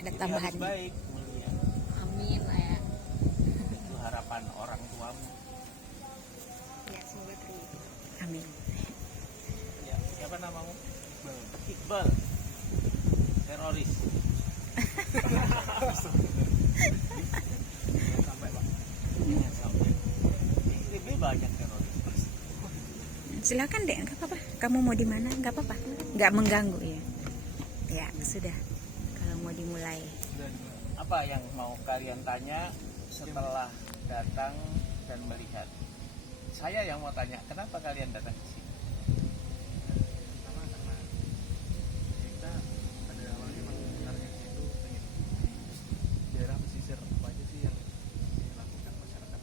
ada Jadi tambahan. harus baik, mulia. Amin lah ya. Itu harapan orang tuamu. Ya semoga terwujud. Amin. Ya, siapa namamu? Iqbal. Teroris. Jangan sampai, Pak. Jangan sampai. Di ITB banyak teroris, Mas. Silakan deh, nggak apa-apa. Kamu mau di mana? Nggak apa-apa. Nggak mengganggu ya. Ya sudah. Kalau mau dimulai. Apa yang mau kalian tanya setelah datang dan melihat? Saya yang mau tanya, kenapa kalian datang ke sini? Karena kita pada awalnya memang target itu pengen di daerah pesisir apa aja sih yang dilakukan masyarakat.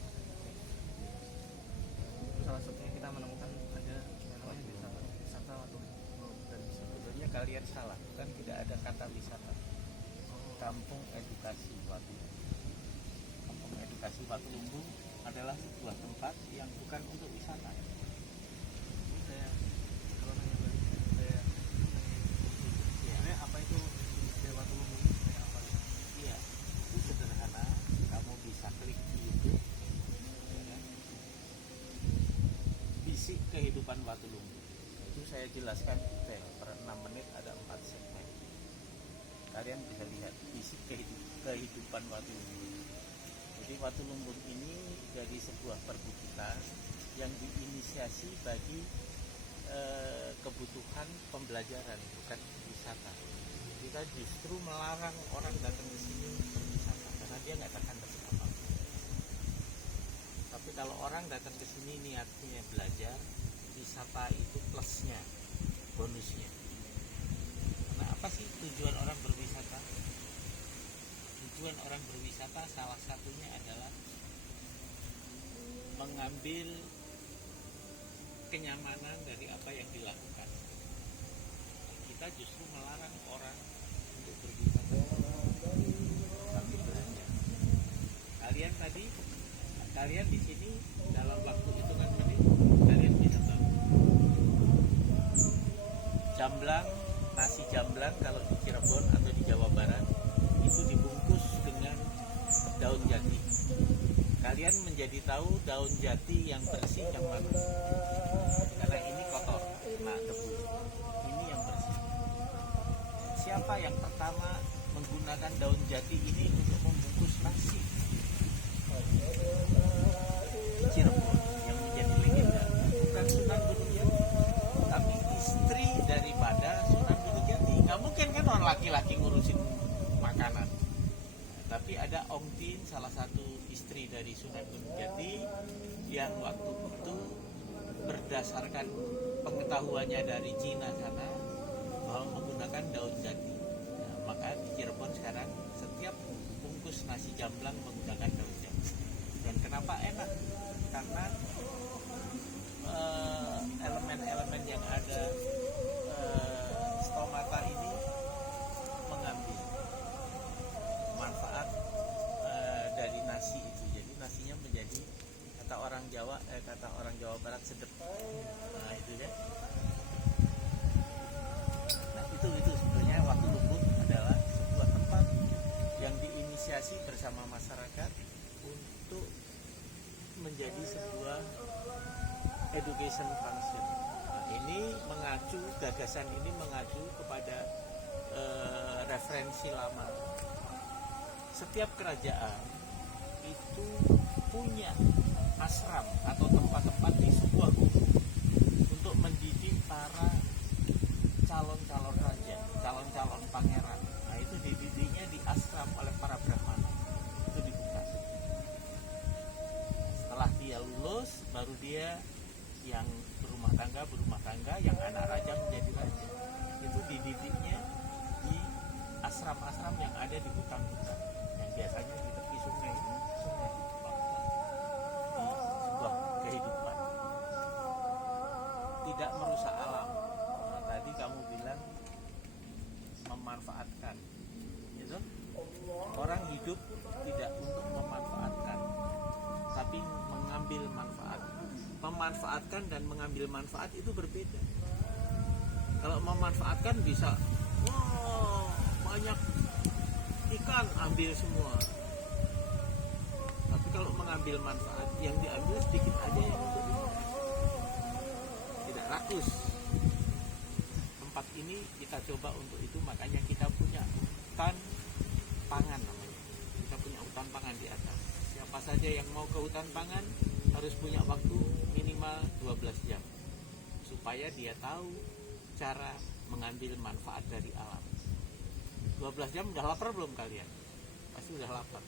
Itu salah satunya kita menemukan ada yang namanya desa wisata atau dan Sebetulnya kalian salah, kan tidak ada kata wisata. Kampung Edukasi Watu. Kampung Edukasi Watu Lumbu adalah sebuah tempat yang bukan untuk wisata. ini saya kalau nanya balik saya sebenarnya apa itu Dewa Tulung kayak apa gitu? Iya, itu sederhana. Kamu bisa klik di YouTube. Ya kan? Bisik kehidupan Watu Lumbu. Itu saya jelaskan detail. Per 6 menit ada 4 segmen. Kalian bisa lihat bisik kehidupan Watu Lumbu. Jadi Watu Lumbu ini dari sebuah perbukitan yang diinisiasi bagi kebutuhan pembelajaran, bukan wisata. Kita justru melarang orang datang ke sini untuk berwisata karena dia nggak akan dapat apa-apa. Tapi kalau orang datang ke sini niatnya belajar, wisata itu plusnya, bonusnya. Nah, apa sih tujuan orang berwisata? Tujuan orang berwisata salah satunya adalah mengambil kenyamanan dari apa yang dilakukan. Kita justru melarang orang untuk berwisata tapi belajar. Kalian di sini dalam waktu hitungan menit kalian bisa tahu jamblang, nasi jamblang kalau di Cirebon atau di Jawa Barat itu dibungkus dengan daun jati. Kalian menjadi tahu daun jati yang bersih yang mana, karena ini kotor, kena debu. Ini yang bersih. Siapa yang pertama menggunakan daun jati ini untuk membungkus nasi? Cirebon yang menjadi legenda, bukan Sunan Gunung Jati, tapi istri daripada Sunan Gunung Jati. Nggak mungkin kan orang laki-laki ngurusin makanan. Tapi ada Ong Tin, salah satu istri dari Sunan Gunung Jati, yang waktu itu berdasarkan pengetahuannya dari Cina sana menggunakan daun jati. Nah, maka di Cirebon sekarang setiap bungkus nasi jamblang menggunakan daun jati. Dan kenapa enak? Karena elemen-elemen yang ada stomata ini mengambil manfaat dari nasi itu. Jadi nasinya menjadi kata orang Jawa Barat sedep. Nah itu ya. Nah itu sebenarnya Watu Lumbu adalah sebuah tempat yang diinisiasi bersama masyarakat untuk menjadi sebuah education function. Nah, ini gagasan ini mengacu kepada referensi lama. Setiap kerajaan itu punya asram atau tempat-tempat di sebuah gubuk untuk mendidik para calon-calon raja, calon-calon pangeran. Nah itu dididiknya di asram oleh para brahmana. Itu dibuka. Setelah dia lulus, baru dia yang berumah tangga, yang anak raja menjadi raja. Itu dididiknya di asram-asram yang ada di hutan-hutan, yang biasanya di tepi sungai di sebuah kehidupan. Tidak merusak alam. Nah, tadi kamu bilang memanfaatkan, gitu? Orang hidup tidak untuk memanfaatkan, tapi mengambil manfaat. Memanfaatkan dan mengambil manfaat itu berbeda. Kalau memanfaatkan bisa, wow, banyak pastikan ambil semua. Tapi kalau mengambil manfaat, yang diambil sedikit aja yang untuk dimakan. Tidak rakus. Tempat ini kita coba untuk itu, makanya kita punya hutan pangan namanya. Kita punya hutan pangan di atas. Siapa saja yang mau ke hutan pangan harus punya waktu minimal 12 jam. Supaya dia tahu cara mengambil manfaat dari alam. 12 jam udah lapar belum kalian? Pasti udah lapar.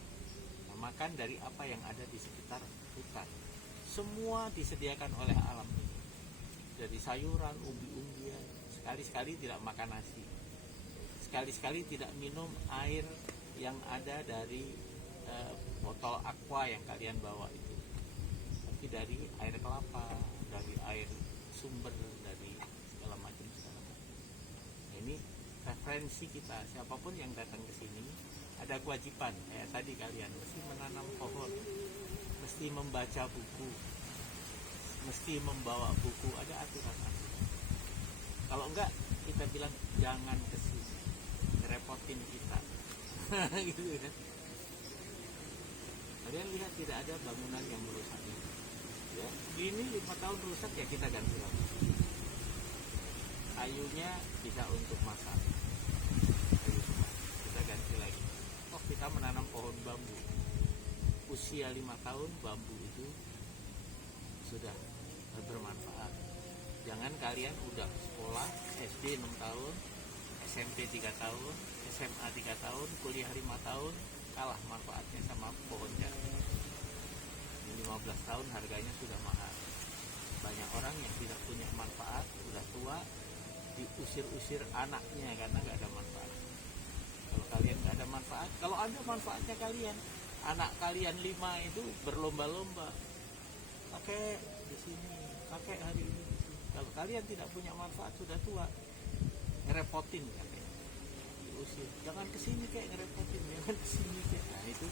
Nah, makan dari apa yang ada di sekitar hutan. Semua disediakan oleh alam ini. Dari sayuran, umbi-umbian. Sekali-sekali tidak makan nasi. Sekali-sekali tidak minum air yang ada dari botol aqua yang kalian bawa itu. Tapi dari air kelapa, dari air sumber, dari segala macam. Nah, ini referensi kita. Siapapun yang datang ke sini ada kewajiban kayak tadi, kalian mesti menanam pohon, mesti membaca buku, mesti membawa buku, ada aturan-aturan. Kalau enggak, kita bilang jangan ke sini, ngerepotin kita. Gitu kan. Kalian lihat tidak ada bangunan yang merusak ini. Ya, ini 5 tahun rusak ya kita ganti lagi. Kayunya bisa untuk masak. Kayu semua. Kita ganti lagi. Oh, kita menanam pohon bambu. Usia 5 tahun bambu itu sudah bermanfaat. Jangan kalian udah sekolah SD 6 tahun, SMP 3 tahun, SMA 3 tahun, kuliah 5 tahun, kalah manfaatnya sama pohon jati. 15 tahun harganya sudah mahal. Banyak orang yang tidak punya manfaat, sudah tua, diusir-usir anaknya karena nggak ada manfaat. Kalau kalian nggak ada manfaat, kalau ada manfaatnya kalian, anak kalian 5 itu berlomba-lomba pakai di sini, pakai hari ini di sini. Kalau kalian tidak punya manfaat, sudah tua, ngerepotin katanya, diusir. Jangan kesini kayak ngerepotin, jangan kesini kayak. Nah itu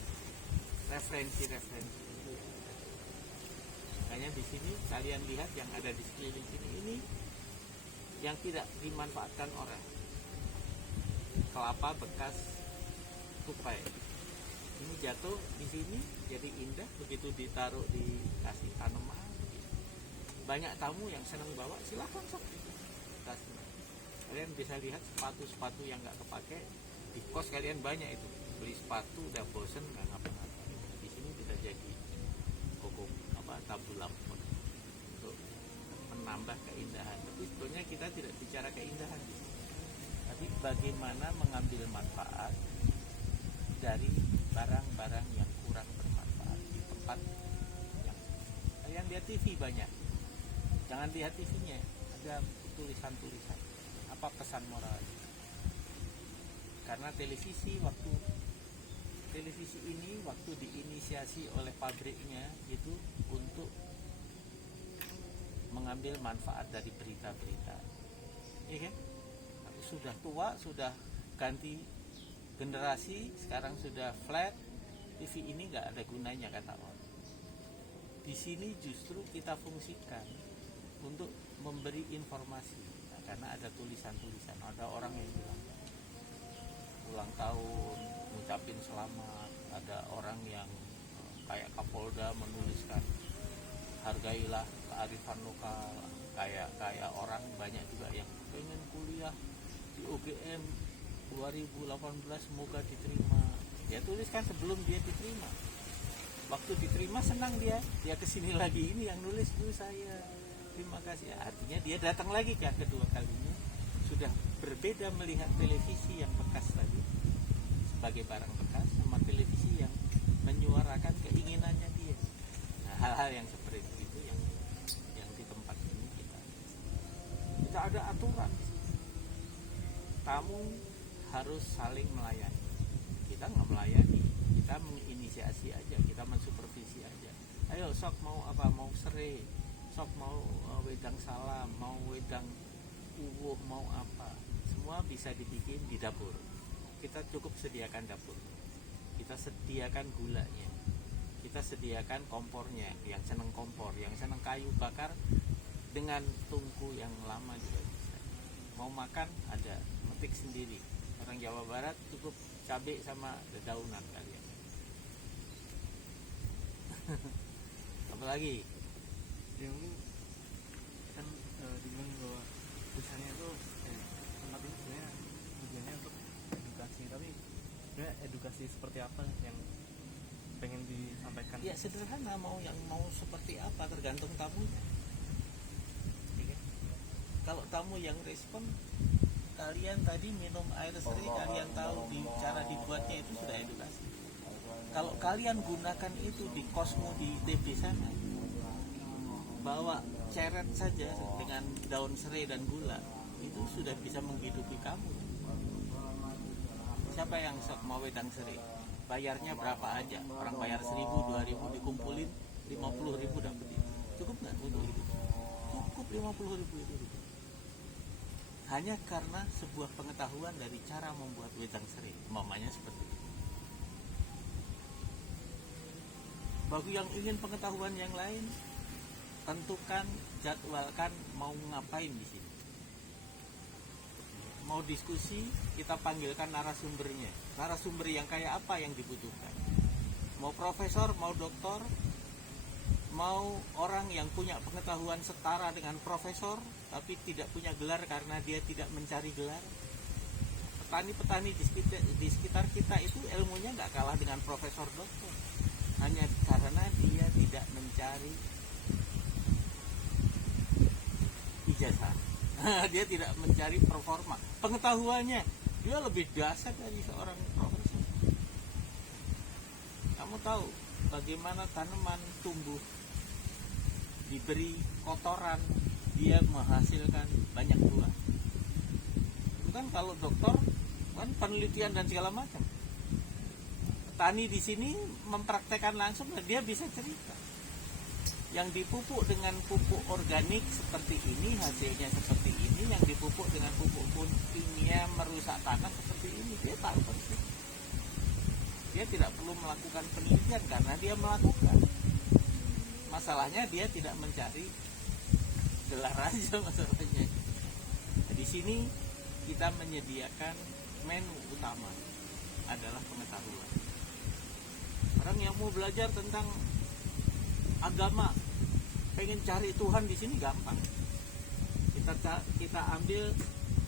referensi-referensi. Makanya di sini kalian lihat yang ada di sekeliling ini yang tidak dimanfaatkan orang. Kelapa bekas tupai. Ini jatuh di sini jadi indah, begitu ditaruh dikasih tanaman. Banyak tamu yang senang bawa, silakan sok. Kalian bisa lihat sepatu-sepatu yang nggak kepake di kos kalian banyak itu. Beli sepatu udah bosen nggak ngapa-ngapain. Di sini bisa jadi tabu lampu untuk menambah keindahan. Tapi sebetulnya kita tidak bicara keindahan di sini. Tapi bagaimana mengambil manfaat dari barang-barang yang kurang bermanfaat di tempat yang kalian lihat TV banyak. Jangan lihat TV-nya, ada tulisan-tulisan. Apa pesan moralnya? Karena televisi ini waktu diinisiasi oleh pabriknya itu untuk mengambil manfaat dari berita-berita, iya kan? Tapi sudah tua, sudah ganti generasi, sekarang sudah flat, TV ini nggak ada gunanya kata orang. Di sini justru kita fungsikan untuk memberi informasi, nah, karena ada tulisan-tulisan, ada orang yang bilang ulang tahun, ngucapin selamat, ada orang yang kayak Kapolda menuliskan hargailah kearifan lokal, kayak orang banyak juga yang pengen kuliah di UGM 2018 semoga diterima. Dia tuliskan sebelum dia diterima. Waktu diterima senang dia kesini lagi, ini yang nulis dulu saya, terima kasih. Artinya dia datang lagi kan kedua kalinya, sudah berbeda melihat televisi yang bekas tadi sebagai barang bekas sama televisi yang menyuarakan keinginannya dia. Nah, hal-hal yang seperti itu yang di tempat ini kita ada aturan. Tamu harus saling melayani. Kita nggak melayani, kita menginisiasi aja, kita mensupervisi aja. Ayo sok mau apa, mau serai, sok mau wedang salam, mau wedang uwuh, mau apa, semua bisa dibikin di dapur. Kita cukup sediakan dapur, kita sediakan gulanya, kita sediakan kompornya, yang seneng kompor, yang seneng kayu bakar dengan tungku yang lama juga bisa. Mau makan ada, metik sendiri. Orang Jawa Barat cukup cabai sama dedaunan kalian. Apa lagi? Ya mungkin kan dibilang bahwa tulisannya itu tempat ini sebenarnya tujuannya untuk edukasi, tapi sebenarnya edukasi seperti apa yang pengen disampaikan? Ya sederhana, mau seperti apa tergantung tamunya. Iya. Kalau tamu yang respon, kalian tadi minum air seri, kalian tahu cara dibuatnya, itu sudah edukasi. Kalau kalian gunakan itu di kosmo di ITB sana, bawa ceret saja dengan daun serai dan gula, itu sudah bisa menghidupi kamu. Siapa yang mau wedang serai? Bayarnya berapa aja? Orang bayar 1.000, 2.000, dikumpulin 50.000 dapat itu. Cukup nggak untuk itu? Cukup 50.000 itu. Hanya karena sebuah pengetahuan dari cara membuat wedang serai, mamanya seperti itu. Bagi yang ingin pengetahuan yang lain, tentukan, jadwalkan mau ngapain di sini. Mau diskusi, kita panggilkan narasumbernya. Narasumber yang kayak apa yang dibutuhkan. Mau profesor, mau doktor, mau orang yang punya pengetahuan setara dengan profesor, tapi tidak punya gelar karena dia tidak mencari gelar. Petani-petani di sekitar kita itu ilmunya nggak kalah dengan profesor doktor. Hanya karena dia tidak mencari ijazah. Dia tidak mencari performa. Pengetahuannya dia lebih dahsyat dari seorang profesor. Kamu tahu bagaimana tanaman tumbuh, diberi kotoran, dia menghasilkan banyak buah. Itu kan kalau dokter kan penelitian dan segala macam. Tani di sini mempraktekkan langsung, dia bisa cerita. Yang dipupuk dengan pupuk organik seperti ini, hasilnya seperti ini. Yang dipupuk dengan pupuk kimia merusak tanah seperti ini. Dia tahu persis. Dia tidak perlu melakukan penelitian karena dia melakukan. Masalahnya dia tidak mencari gelar aja masalahnya. Di sini kita menyediakan menu utama adalah pengetahuan. Orang yang mau belajar tentang agama, pengen cari Tuhan di sini gampang. Kita ambil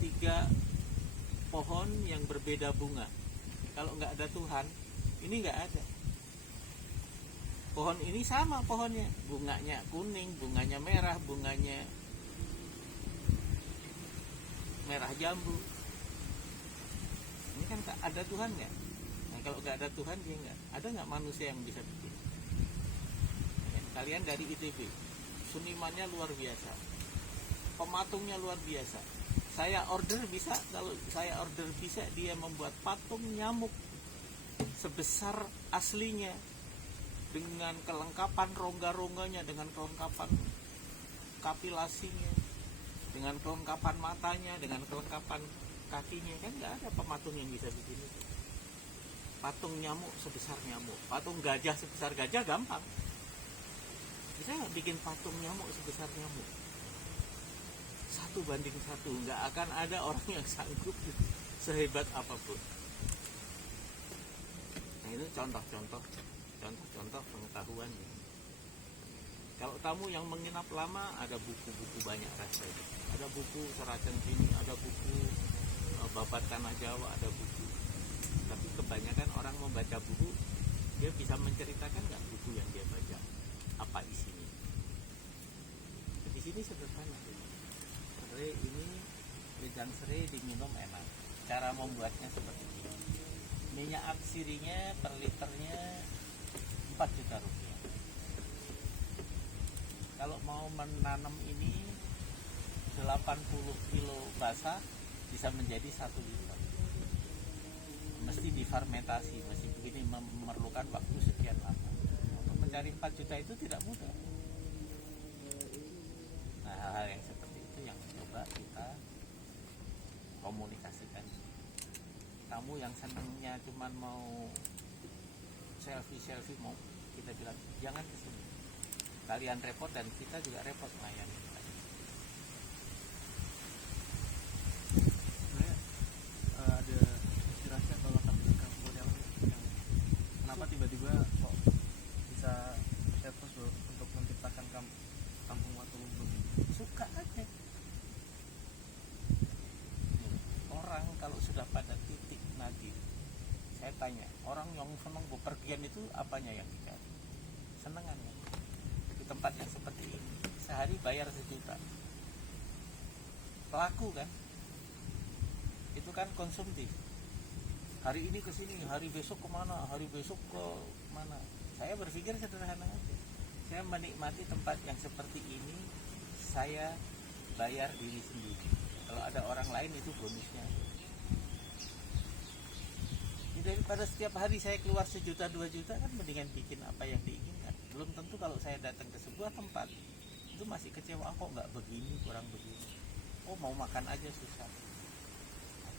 3 pohon yang berbeda bunga. Kalau nggak ada Tuhan, ini nggak ada. Pohon ini sama pohonnya, bunganya kuning, bunganya merah, bunganya merah jambu. Ini kan ada Tuhan nggak? Nah, kalau nggak ada Tuhan, dia nggak ada. Nggak manusia yang bisa bikin. Kalian dari ITB, senimannya luar biasa, pematungnya luar biasa. Saya order bisa, kalau saya order bisa, dia membuat patung nyamuk sebesar aslinya, dengan kelengkapan rongga-rongganya, dengan kelengkapan kapilasinya, dengan kelengkapan matanya, dengan kelengkapan kakinya. Kan nggak ada pematung yang bisa bikin itu. Patung nyamuk sebesar nyamuk, patung gajah sebesar gajah gampang. Bisa nggak bikin patung nyamuk sebesar nyamuk? 1 banding 1, nggak akan ada orang yang sanggup sehebat apapun. Nah, itu contoh-contoh pengetahuan. Kalau tamu yang menginap lama, ada buku-buku banyak rasanya. Ada buku Seracen Sini, ada buku Babat Tanah Jawa, ada buku. Tapi kebanyakan orang membaca buku, dia bisa menceritakan nggak buku yang dia baca? Apa isinya? Di sini sederhana. Serai ini, wedang serai diminum enak. Cara membuatnya seperti ini. Minyak aksirinya per liternya 4 juta rupiah. Kalau mau menanam ini 80 kilo basah bisa menjadi 1 liter. Mesti difermentasi, mesti begini, memerlukan waktu sekian lama. Untuk mencari 4 juta itu tidak mudah. Nah, hal-hal yang seperti itu yang coba kita komunikasikan. Tamu yang senangnya cuman mau selfie mau, kita bilang jangan kesini. Kalian repot dan kita juga repot melayani. Sebenarnya ada inspirasi atau latar belakang sudah pada titik nadir. Saya tanya, orang yang senang bepergian itu apanya yang dicari? Senengannya. Di tempat yang seperti ini, sehari bayar 1 juta. Pelaku kan? Itu kan konsumtif. Hari ini ke sini, hari besok kemana, hari besok ke mana. Saya berpikir sederhana aja. Saya menikmati tempat yang seperti ini, saya bayar diri sendiri. Kalau ada orang lain itu bonusnya. Daripada setiap hari saya keluar 1 juta 2 juta kan mendingan bikin apa yang diinginkan. Belum tentu kalau saya datang ke sebuah tempat itu masih kecewa, kok nggak begini, kurang begini, oh mau makan aja susah.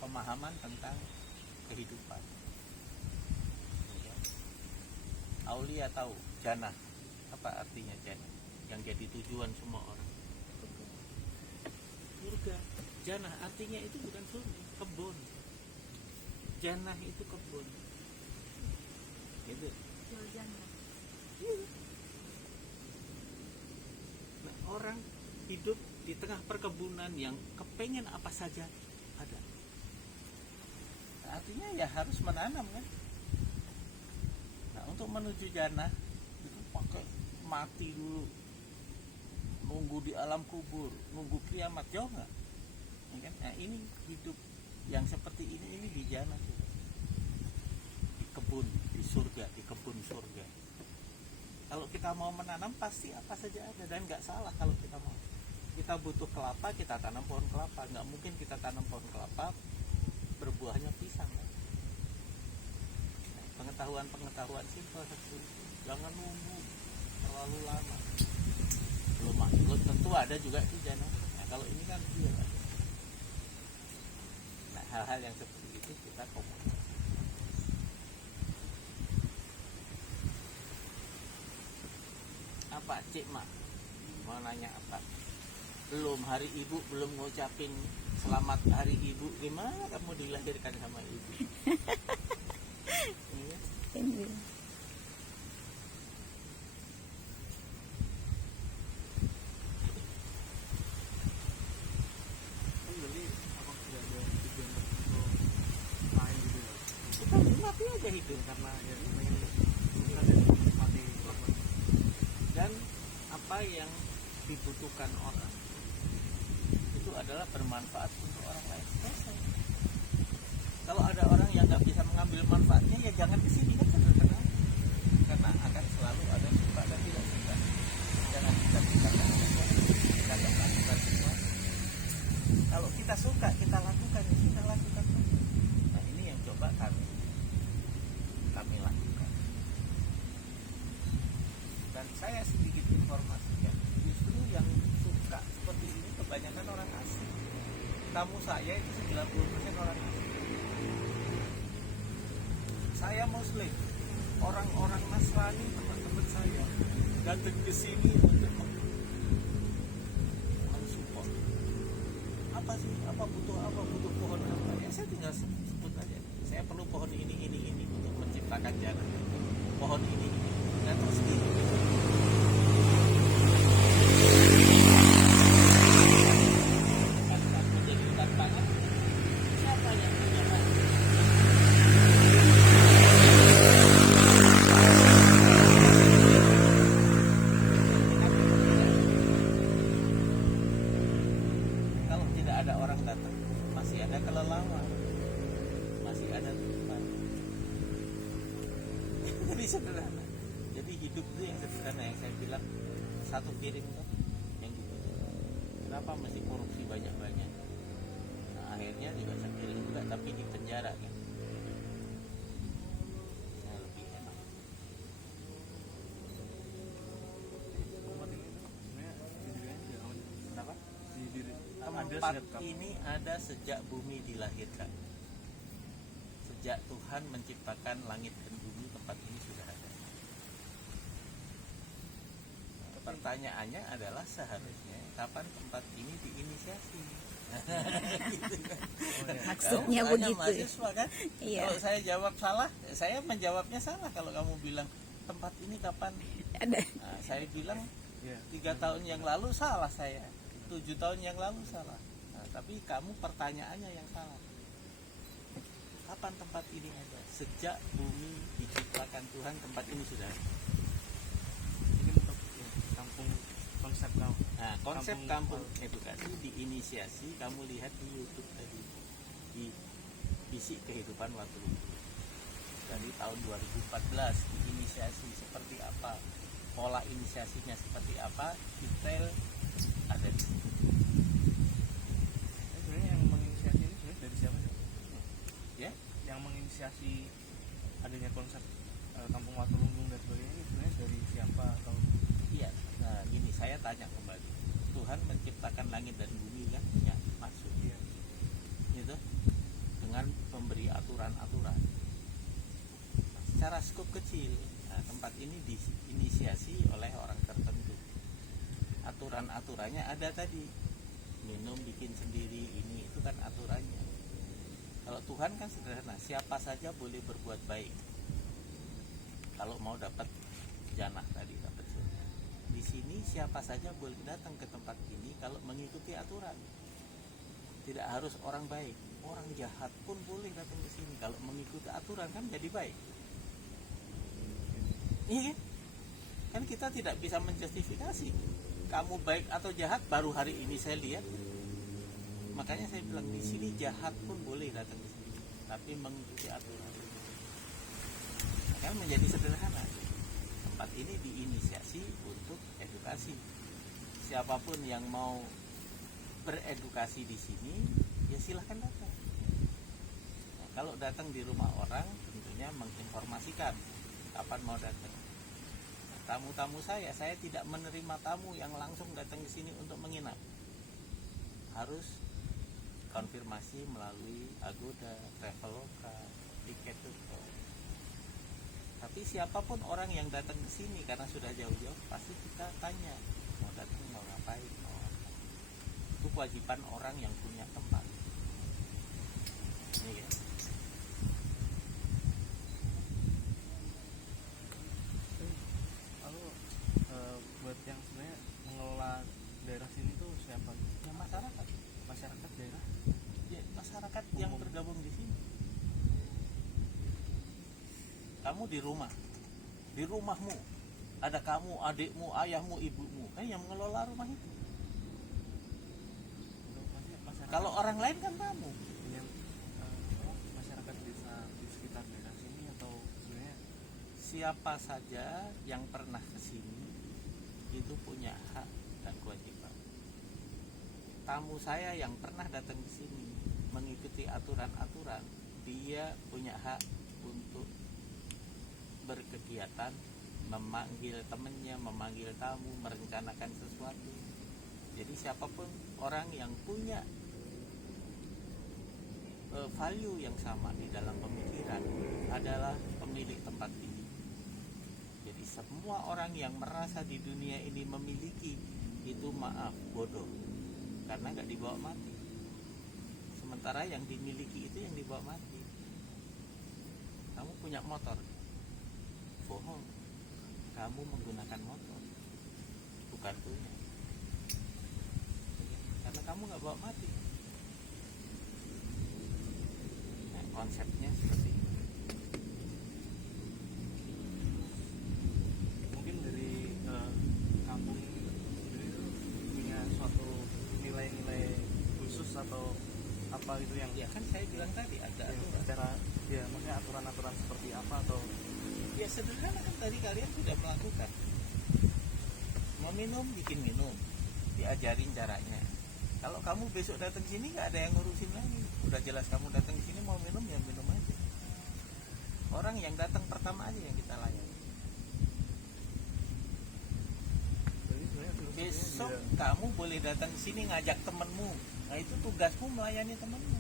Pemahaman tentang kehidupan. Aulia tahu jannah, apa artinya jannah? Yang jadi tujuan semua orang. Surga. Jannah artinya itu bukan surga, kebun. Jannah itu kebun. Gitu. Nah, orang hidup di tengah perkebunan yang kepengen apa saja ada. Nah, artinya ya harus menanam kan. Nah, untuk menuju jannah itu pakai mati dulu, nunggu di alam kubur, nunggu kiamat, jauh nggak? Ya kan? Nah, ini hidup yang seperti ini di jannah juga. Di kebun, di surga, di kebun surga. Kalau kita mau menanam pasti apa saja ada, dan nggak salah kalau kita mau. Kita butuh kelapa, kita tanam pohon kelapa. Nggak mungkin kita tanam pohon kelapa berbuahnya pisang kan? Nah, pengetahuan simpel seperti itu. Jangan nunggu terlalu lama. Belum tentu ada juga di jannah. Nah, kalau ini kan iya. Nah, hal-hal yang seperti itu kita komunikasi. Apa Cik Mak? Mau nanya apa? Belum hari ibu, belum ngucapin selamat hari ibu. Gimana kamu dilahirkan sama ibu? Iya. Jadi apa tidak ada tujuan tertentu lain gitu ya? Kita nikmati aja hidup. Karena ya pengen kita jadi menikmati kelakuan. Dan apa yang dibutuhkan orang itu adalah bermanfaat untuk orang lain. Selesai. Kalau ada orang yang nggak bisa mengambil manfaatnya, ya jangan kesini kan sederhana. Karena akan selalu ada suka dan tidak suka. Jangan kita lakukan semua. Kalau kita suka, kita lakukan, kita lakukan. Nah, ini yang coba kami lakukan. Dan saya sedikit informasikan, justru yang suka seperti ini kebanyakan orang asing. Tamu saya itu 90% orang asing. Saya Muslim, orang-orang Nasrani, teman-teman saya datang ke sini untuk mensupport. Apa sih? Butuh pohon apa? Ya saya tinggal sebut aja. Saya perlu pohon ini untuk menciptakan jannah. Pohon ini. Dan terus gitu. Tanpa menjadi tantangan, siapa yang menjabat? Kalau tidak ada orang datang, masih ada kelelawar, masih ada tumpang. Jadi sederhana. Jadi hidup itu yang sederhana, yang saya bilang satu piring tuh yang gitu. Kenapa mesti korupsi banyak-banyak? Nah, akhirnya juga sepiring juga, tapi di penjara kan. Nah, lebih enak. Tempat ini tuh sebenarnya didirikannya sejak kapan? Kenapa? Ada Tempat sejak kapan? ini ada sejak bumi dilahirkan. Sejak Tuhan menciptakan langit dan bumi, tempat ini sudah ada. Pertanyaannya adalah seharusnya kapan tempat ini diinisiasi? Gitu kan. Maksudnya Kamu tanya begitu. mahasiswa kan? Iya. Kalau saya jawab salah, saya menjawabnya salah. Kalau kamu bilang tempat ini kapan? Ada. Nah, saya bilang Iya. 3 tahun yang lalu salah saya, 7 tahun yang lalu salah. Nah, tapi kamu pertanyaannya yang salah. kapan tempat ini ada? Sejak bumi diciptakan Tuhan, tempat ini sudah ada. Ini untuk ya, kampung konsep kamu. Nah, konsep Kampung kampung edukasi diinisiasi, kamu lihat di YouTube tadi, di Isi Kehidupan Watulunggu. Dari tahun 2014 diinisiasi seperti apa, pola inisiasinya seperti apa, detail ada di sini. Sebenarnya yang menginisiasi ini sebenarnya dari siapa sih? Ya, Yang menginisiasi adanya konsep kampung Watulunggu dan sebagainya ini sebenarnya dari siapa atau iya. Nah, gini saya tanya kembali. Tuhan menciptakan langit dan bumi kan? Ya, maksud iya. gitu. Dengan memberi aturan-aturan. Secara skop kecil, nah, tempat ini diinisiasi oleh orang tertentu. Aturan-aturannya ada tadi. Minum bikin sendiri, ini itu kan aturannya. Kalau Tuhan kan sederhana, siapa saja boleh berbuat baik. Kalau mau dapat jannah tadi, dapat surga. Di sini siapa saja boleh datang ke tempat ini kalau mengikuti aturan. Tidak harus orang baik, orang jahat pun boleh datang ke sini kalau mengikuti aturan, kan jadi baik. Iya kan? Kan kita tidak bisa menjustifikasi kamu baik atau jahat baru hari ini saya lihat. Makanya saya bilang di sini jahat pun boleh datang ke sini, tapi mengikuti aturan. Makanya menjadi sederhana. Tempat ini diinisiasi untuk edukasi. Siapapun yang mau beredukasi di sini, ya silahkan datang. Nah, kalau datang di rumah orang, tentunya menginformasikan kapan mau datang. Nah, tamu-tamu saya tidak menerima tamu yang langsung datang ke sini untuk menginap. Harus konfirmasi melalui Agoda, Traveloka, Tiket.com. Tapi siapapun orang yang datang ke sini karena sudah jauh-jauh, pasti kita tanya mau datang mau ngapain, mau apa. Itu kewajiban orang yang punya tempat. Ini ya. lalu buat yang sebenarnya mengelola daerah sini tuh siapa? Ya masyarakat daerah. ya, masyarakat yang bergabung di sini. Kamu di rumahmu ada kamu, adikmu, ayahmu, ibumu, kan yang mengelola rumah itu. Masyarakat Kalau orang lain kan kamu. yang masyarakat desa di sekitar daerah sini atau sebenarnya Siapa saja yang pernah ke sini itu punya hak dan kewajiban. Tamu saya yang pernah datang ke sini mengikuti aturan-aturan, dia punya hak untuk berkegiatan, memanggil temannya, memanggil tamu, merencanakan sesuatu. Jadi siapapun orang yang punya value yang sama di dalam pemikiran adalah pemilik tempat ini. Jadi semua orang yang merasa di dunia ini memiliki itu, maaf, bodoh, karena nggak dibawa mati. Sementara yang dimiliki itu yang dibawa mati. Kamu punya motor, bohong, kamu menggunakan motor, bukan punya, karena kamu nggak bawa mati. Nah, konsepnya seperti itu. mungkin dari kampung sendiri itu punya suatu nilai-nilai khusus atau apa gitu yang Ya kan saya bilang tadi ada yang aturan. secara ya maksudnya aturan-aturan seperti apa atau Ya sederhana kan tadi kalian sudah melakukan. Mau minum, bikin minum, diajarin caranya. Kalau kamu besok datang sini nggak ada yang ngurusin lagi. Udah jelas kamu datang sini mau minum ya minum aja. Orang yang datang pertama aja yang kita layani. jadi sebenarnya filosofinya Besok juga kamu boleh datang ke sini ngajak temenmu. Nah itu tugasmu melayani temenmu.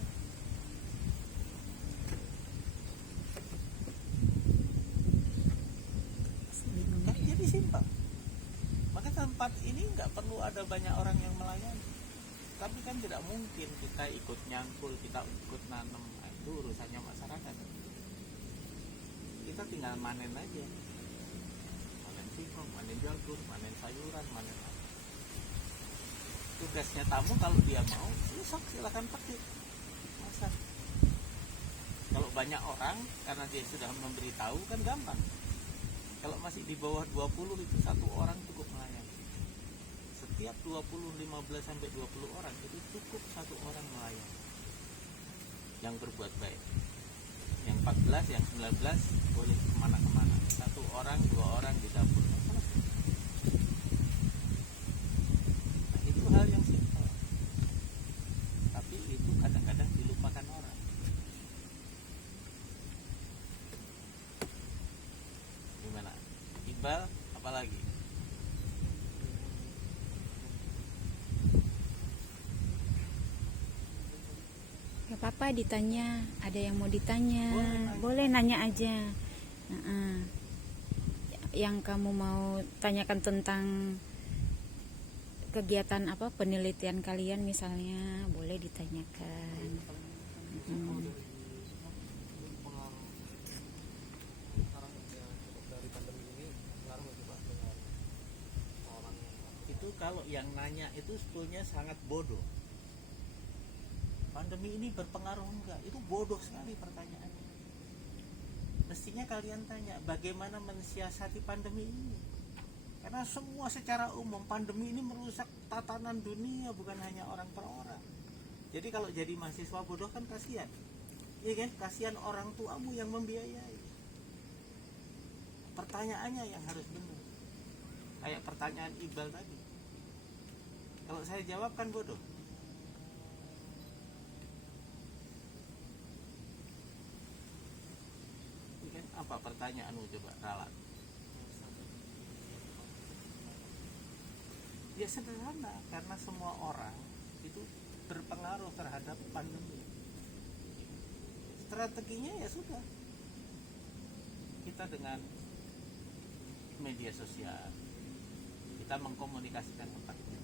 Bingung Kan dia. jadi simpel. Maka tempat ini nggak perlu ada banyak orang yang melayani. Tapi kan tidak mungkin kita ikut nyangkul, kita ikut nanam. Nah, itu urusannya masyarakat. Kita tinggal manen aja. Manen singkong, manen jagung, manen sayuran, manen apa. Tugasnya tamu kalau dia mau, sok silakan petik, masak. Kalau banyak orang karena dia sudah memberitahu kan gampang. Kalau masih di bawah 20 itu satu orang cukup melayani. Setiap 20, 15 sampai 20 orang itu cukup satu orang melayani yang berbuat baik. Yang 14, yang 19 boleh kemana-kemana. Satu orang, dua orang di dapur. Nah, itu hal yang simpel. Tapi itu kadang-kadang dilupakan orang. Gimana? Iqbal, apalagi? Gak apa-apa ditanya, ada yang mau ditanya, Boleh boleh nanya aja. Heeh. Yang kamu mau tanyakan tentang kegiatan apa, penelitian kalian misalnya, boleh ditanyakan. pengaruh sekarang ya cukup dari pandemi ini pengaruh nggak sih Pak dengan orang yang Itu kalau yang nanya itu sebetulnya sangat bodoh. Pandemi ini berpengaruh enggak? Itu bodoh sekali pertanyaannya. Mestinya kalian tanya bagaimana mensiasati pandemi ini. Karena semua secara umum pandemi ini merusak tatanan dunia, bukan hanya orang per orang. Jadi kalau jadi mahasiswa bodoh kan kasihan. Iya kan? Kasihan orang tuamu yang membiayai. Pertanyaannya yang harus benar. Kayak pertanyaan Iqbal tadi. Kalau saya jawab kan bodoh. Iya kan? Apa pertanyaanmu coba ralat? Ya sederhana, karena semua orang itu berpengaruh terhadap pandemi. Strateginya ya sudah, kita dengan media sosial kita mengkomunikasikan tempat itu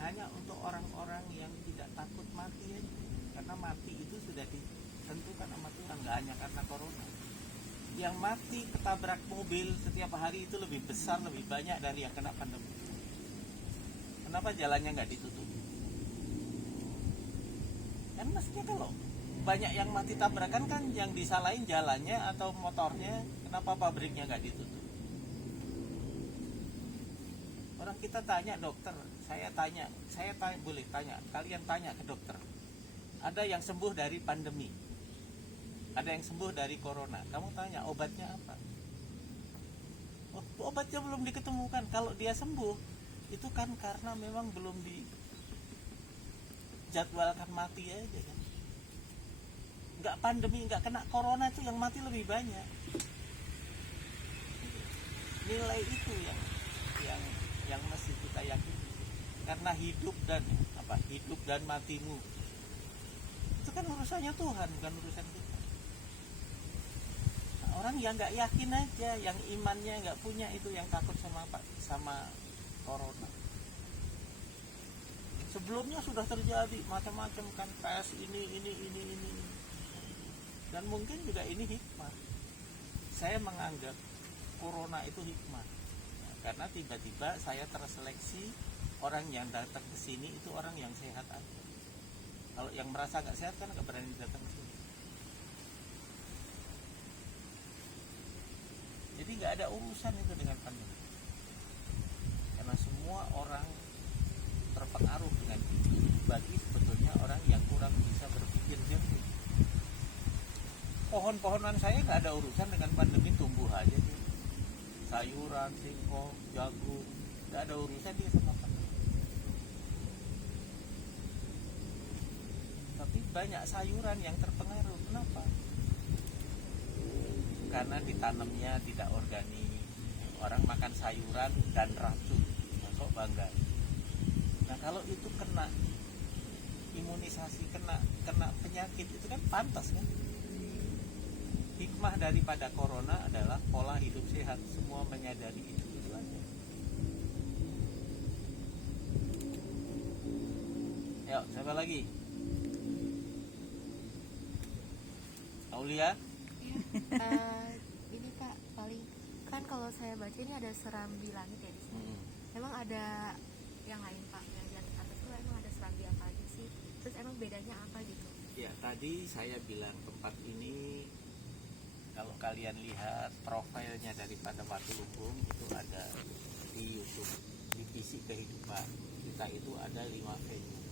hanya untuk orang-orang yang tidak takut mati aja. Karena mati itu sudah ditentukan sama Tuhan, nggak hanya karena corona. Yang mati ketabrak mobil setiap hari itu lebih besar, lebih banyak dari yang kena pandemi. Kenapa jalannya nggak ditutup? Kan mestinya kalau banyak yang mati tabrakan kan yang disalahin jalannya atau motornya, kenapa pabriknya nggak ditutup? Orang kita tanya dokter, saya tanya, boleh tanya, kalian tanya ke dokter. Ada yang sembuh dari pandemi, ada yang sembuh dari corona. Kamu tanya obatnya apa? Oh, obatnya belum diketemukan. Kalau dia sembuh, itu kan karena memang belum dijadwalkan mati aja kan. Nggak pandemi, nggak kena corona itu yang mati lebih banyak. Nilai itu yang mesti kita yakini. Karena hidup dan matimu itu kan urusannya Tuhan, bukan urusan kita. Nah, orang yang nggak yakin aja, yang imannya nggak punya, itu yang takut sama corona. Sebelumnya sudah terjadi macam-macam kan, pes ini. Dan mungkin juga ini hikmah. Saya menganggap corona itu hikmah. Nah, karena tiba-tiba saya terseleksi, orang yang datang ke sini itu orang yang sehat aja. Kalau yang merasa nggak sehat kan nggak berani datang ke sini. Jadi nggak ada urusan itu dengan pandemi. Karena semua orang terpengaruh dengan itu, bagi sebetulnya orang yang kurang bisa berpikir jernih. Pohon-pohonan saya nggak ada urusan dengan pandemi, tumbuh aja dia. Sayuran, singkong, jagung, nggak ada urusan dia sama pandemi. Tapi banyak sayuran yang terpengaruh. Kenapa? Karena ditanamnya tidak organik. Orang makan sayuran dan racun, kok bangga. Nah kalau itu kena imunisasi, kena penyakit, itu kan pantas kan. Hikmah daripada corona adalah pola hidup sehat. Semua menyadari itu aja. Yuk, siapa lagi? Aulia? Ini Pak, paling kan kalau saya baca ini ada serambi langit ya di sini. Emang ada yang lain Pak, yang di atas itu emang ada serambi apa aja sih? Terus emang bedanya apa gitu? Ya, tadi saya bilang tempat ini kalau kalian lihat profilnya daripada Watu Lumbung itu ada di YouTube, Divisi Kehidupan. Kita itu ada 5 venue.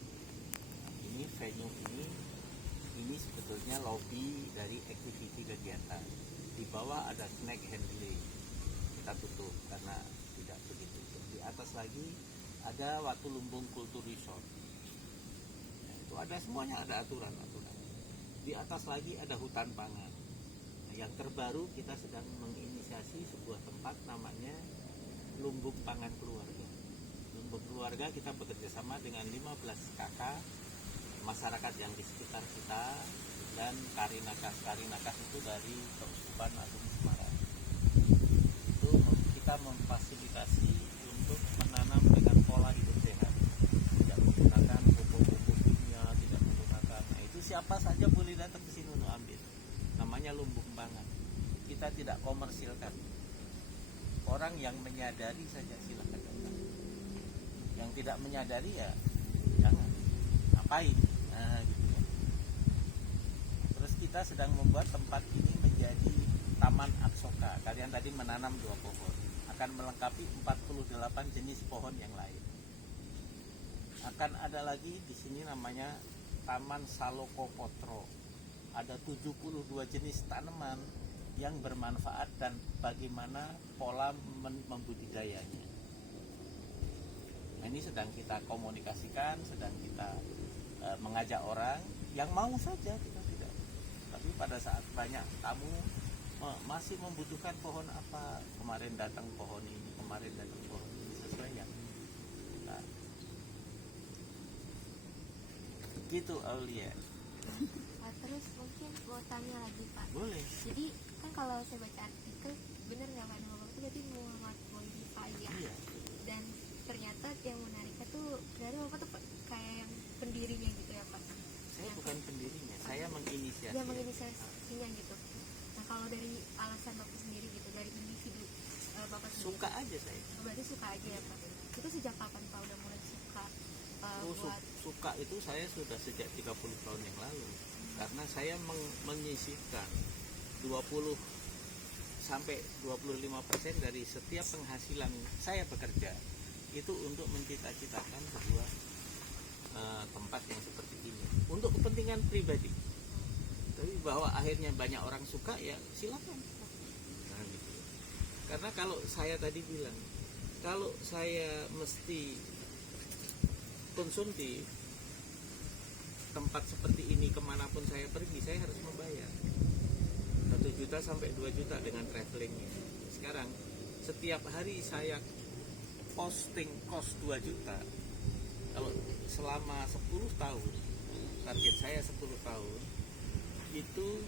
Nah, ini venue ini sebetulnya lobby dari activity kegiatan. Di bawah ada snack handling, kita tutup karena tidak begitu. Di atas lagi ada Watu Lumbung Kultur Resort. Nah, itu ada semuanya, ada aturan-aturan. Di atas lagi ada hutan pangan. Nah, yang terbaru kita sedang menginisiasi sebuah tempat namanya Lumbung Pangan Keluarga. Lumbung Keluarga kita bekerja sama dengan 15 kakak masyarakat yang di sekitar kita dan Karinakas itu dari Keuskupan Agung Semarang. Itu kita memfasilitasi untuk menanam dengan pola hidup sehat, tidak menggunakan pupuk-pupuk kimia, tidak menggunakan. Nah, itu siapa saja boleh datang ke sini untuk ambil. Namanya lumbung pangan. Kita tidak komersilkan. Orang yang menyadari saja silakan datang. Yang tidak menyadari ya jangan. Ngapain? Nah, gitu ya. Terus kita sedang membuat tempat ini menjadi Taman Aksoka. Kalian tadi menanam 2 pohon, akan melengkapi 48 jenis pohon yang lain. Akan ada lagi di sini namanya Taman Salokopotro. Ada 72 jenis tanaman yang bermanfaat dan bagaimana pola membudidayanya. Nah, ini sedang kita komunikasikan, sedang kita mengajak orang yang mau saja, kita tidak. Tapi pada saat banyak tamu masih membutuhkan pohon apa, kemarin datang pohon ini, kemarin datang pohon ini, sesuaikan. Nah, gitu Aulia. Terus mungkin mau tanya lagi Pak. Boleh. Jadi kan kalau saya baca artikel, bener nggak Pak, nama Bapak itu berarti Muhammad Muifa ya? Iya. Dan ternyata yang menariknya tuh dari Bapak tuh kayak yang pendirinya gitu ya Pak? Saya bukan pendirinya, saya menginisiasi. Dia menginisiasinya gitu. Nah kalau dari alasan Bapak sendiri gitu, dari individu Bapak sendiri, Suka aja saya. berarti suka aja ya Pak? Itu sejak kapan Pak udah mulai suka buat Suka itu saya sudah sejak 30 tahun yang lalu. Karena saya menyisihkan 20 sampai 25% dari setiap penghasilan saya bekerja itu untuk mencita-citakan sebuah tempat yang seperti ini untuk kepentingan pribadi. Tapi bahwa akhirnya banyak orang suka, ya silakan. Nah, gitu. Karena kalau saya tadi bilang, kalau saya mesti konsumtif tempat seperti ini kemanapun saya pergi, saya harus membayar 1 juta sampai 2 juta dengan travelingnya. Sekarang setiap hari saya posting kos 2 juta. Kalau selama 10 tahun, target saya 10 tahun, itu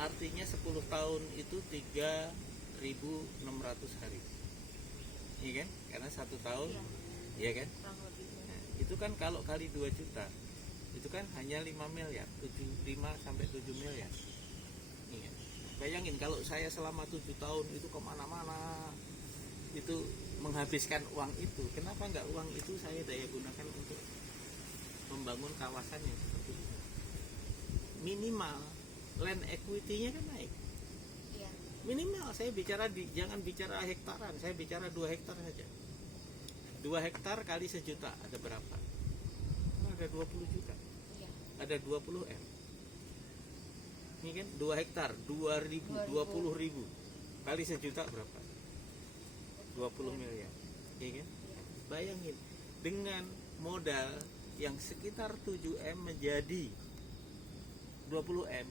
artinya 10 tahun itu 3.600 hari. Iya kan? Karena 1 tahun, iya kan? kurang lebih? Nah, itu kan kalau kali 2 juta, itu kan hanya 5 miliar, 5 sampai 7 miliar. Iya. Bayangin kalau saya selama 7 tahun itu kemana-mana, itu menghabiskan uang itu, kenapa nggak uang itu saya daya gunakan untuk membangun kawasan yang seperti ini? Minimal land equity-nya kan naik. Iya. Minimal saya bicara jangan bicara hektaran, saya bicara 2 hektar saja. 2 hektar kali 1 juta ada berapa? Ada 20 juta. Iya. Ada 20 M. Ini kan 2 hektar 20.000 kali 1 juta berapa? 20 miliar. Iya kan? Bayangin dengan modal yang sekitar 7 M menjadi 20 M,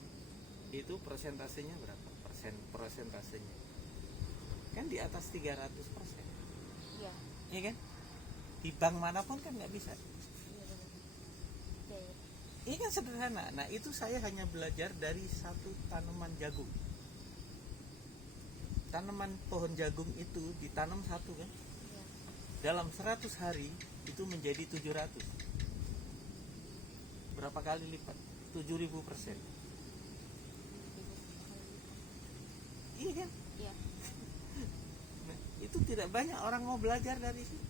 itu persentasenya berapa? Persentasenya kan di atas 300%. Iya. Iya kan? Di bank manapun kan nggak bisa. Iya. Ini kan sederhana. Nah, itu saya hanya belajar dari satu tanaman jagung. Tanaman pohon jagung itu ditanam satu kan, Iya. dalam 100 hari itu menjadi 700. Berapa kali lipat? 7.000%. Iya kan? Iya. Nah, itu tidak banyak orang mau belajar dari situ.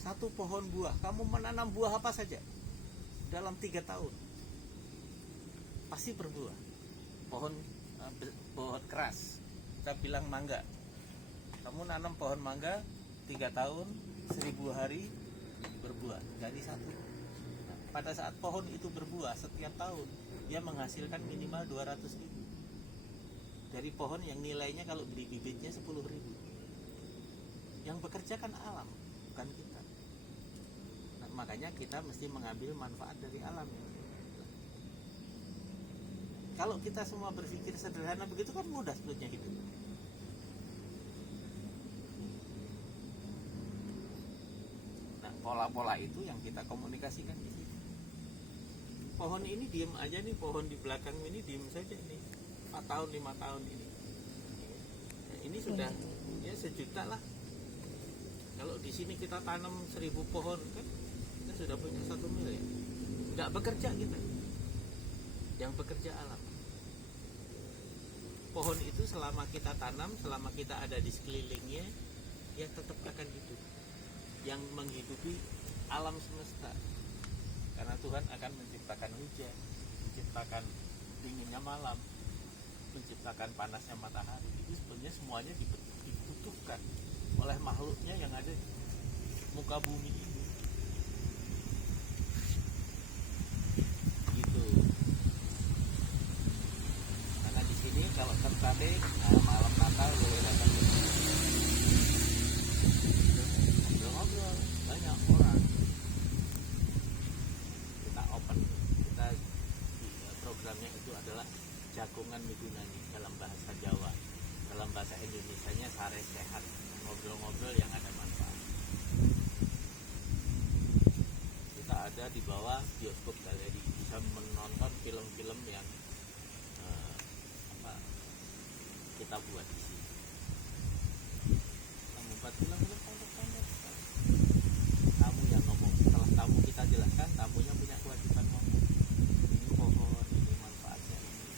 Satu pohon buah, kamu menanam buah apa saja dalam 3 tahun pasti berbuah. pohon keras, kita bilang mangga. Kamu nanam pohon mangga 3 tahun 1000 hari berbuah, jadi satu. Nah, pada saat pohon itu berbuah setiap tahun, dia menghasilkan minimal 200.000 dari pohon yang nilainya kalau beli bibitnya 10.000. Yang bekerja kan alam, bukan kita. Nah, makanya kita mesti mengambil manfaat dari alam. Kalau kita semua berpikir sederhana begitu kan mudah sebetulnya hidup. Nah, pola-pola itu yang kita komunikasikan di sini. Pohon ini diem aja nih, pohon di belakang ini diem saja nih. 4 tahun, 5 tahun ini. Nah, ini sudah ya 1 juta lah. Kalau di sini kita tanam 1000 pohon kan kita sudah punya 1 miliar. Nggak bekerja kita. Yang bekerja alam. Pohon itu selama kita tanam, selama kita ada di sekelilingnya, dia tetap akan hidup. Yang menghidupi alam semesta. Karena Tuhan akan menciptakan hujan, menciptakan dinginnya malam, menciptakan panasnya matahari. Itu sebenarnya semuanya dibutuhkan oleh makhluknya yang ada di muka bumi ini. Gitu. Karena di sini kalau tertarik, malam Natal boleh datang ke sini. Ngobrol-ngobrol, banyak orang. Kita open, kita programnya itu adalah jagongan migunani dalam bahasa Jawa. Dalam bahasa Indonesianya sare sehat, ngobrol-ngobrol yang ada manfaat. Kita ada di bawah bioskop galeri, bisa menonton film-film yang kita buat di sini. Kita membuat film-film pendek-pendek. Tamu yang ngomong, setelah tamu kita jelaskan, tamunya punya kewajiban ngomong. Ini pohon, ini manfaatnya, ini.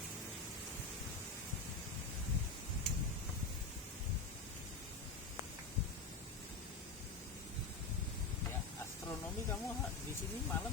Ya, astronomi kamu di sini malam